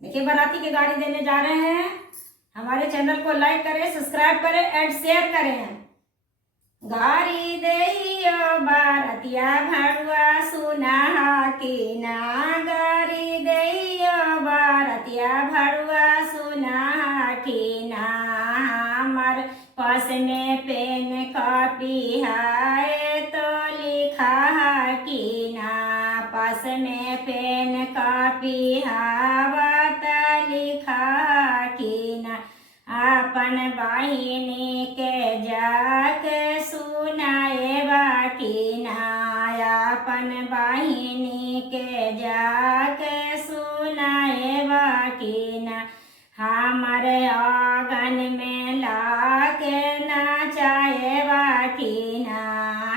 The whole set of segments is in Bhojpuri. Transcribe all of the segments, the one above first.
देखिए बाराती के गाड़ी देने जा रहे हैं। हमारे चैनल को लाइक करें, सब्सक्राइब करें एंड शेयर करें। गाड़ी देइयो बारतिया भरुआ सुना की ना, गाड़ी देइयो बारतिया भरुआ सुना की ना। हमार पास में पेन कॉपी है तो लिखा की ना, पास में पेन कॉपी है लिखा की ना। अपन बहिनी के जाके सुनाए बाकी ना, अपन बहिनी के जाके सुनाए बाकी ना। हमारे आंगन में लाके नचाए बाकी ना,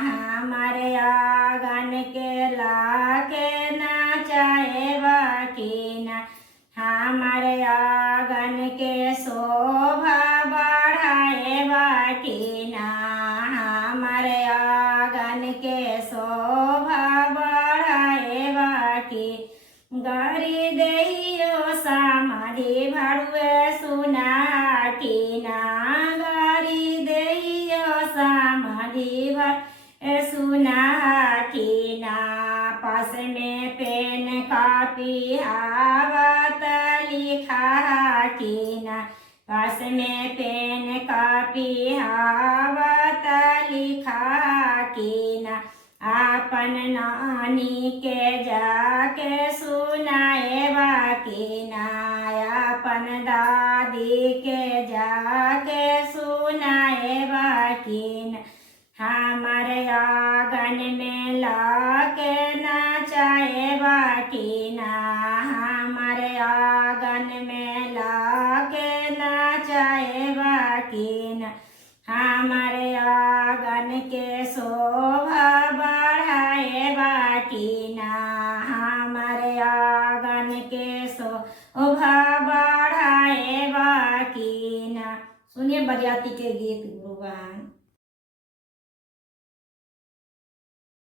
हमारे आंगन के लाके नचाए बाकी ना। हमारे आंगन के शोभा बढ़ाए बाकी ना, हमारे आंगन के शोभा बढ़ाए बाकी। गाड़ी देइयो समाधि भरुए सुना की ना, गाड़ी देइयो समाधि भरुए सुना की ना। पास में पेन कॉपी आवत लिखा की ना, पास में पेन कॉपी आवत लिखा की ना। अपन नानी के जाके सुनाए बाकी ना, अपन दादी के जाके सुनाए बाकी ना। हमारे आंगन में लाके नचाए बाकी ना, हमारे आंगन में लाके नचाए बाकी ना। हमारे आंगन के शोभा बढ़ाए बाकी ना, हमारे आंगन के शोभा बढ़ाए बाकी ना। सुनिए बरियाती के गीत गुरुवान।